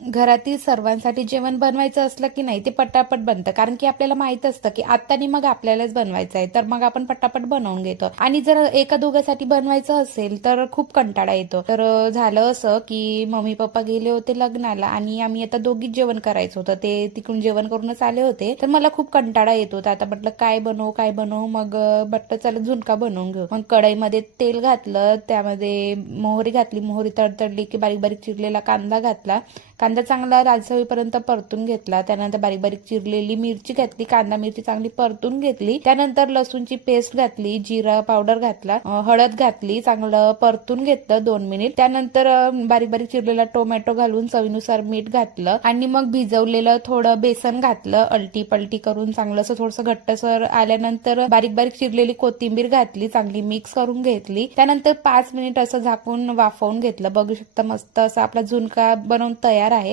घरातील सर्वांसाठी जेवण बनवायचं असलं की नाही ते पटापट बनतं, कारण की आपल्याला माहित असतं की आत्तानी मग आपल्यालाच बनवायचं आहे, तर मग आपण पटापट बनवून घेतो. आणि जर एका दोघांसाठी बनवायचं असेल तर खूप कंटाळा येतो. तर झालं असं की मम्मी पप्पा गेले होते लग्नाला आणि आम्ही आता दोघीच जेवण करायचं होतं. ते तिकडून जेवण करूनच आले होते, तर मला खूप कंटाळा येत होता. आता म्हटलं काय बनवू, मग म्हटलं चला झुणका बनवून घेऊ. मग कढईमध्ये तेल घातलं, त्यामध्ये मोहरी घातली, मोहरी तडतडली की बारीक बारीक चिरलेला कांदा घातला. कांदा चांगला लालसरीपर्यंत परतून घेतला. त्यानंतर बारीक बारीक चिरलेली मिरची घातली, कांदा मिरची चांगली परतून घेतली. त्यानंतर लसूणची पेस्ट घातली, जिरा पावडर घातला, हळद घातली, चांगलं परतून घेतलं 2 मिनिट. त्यानंतर बारीक बारीक चिरलेला टोमॅटो घालून चवीनुसार मीठ घातलं आणि मग भिजवलेलं थोडं बेसन घातलं. अलटी पलटी करून चांगलं असं थोडंसं घट्टसर आल्यानंतर बारीक बारीक चिरलेली कोथिंबीर घातली, चांगली मिक्स करून घेतली. त्यानंतर 5 मिनिट असं झाकून वाफवून घेतलं. बघू शकता मस्त असा आपला झुणका बनवून तयार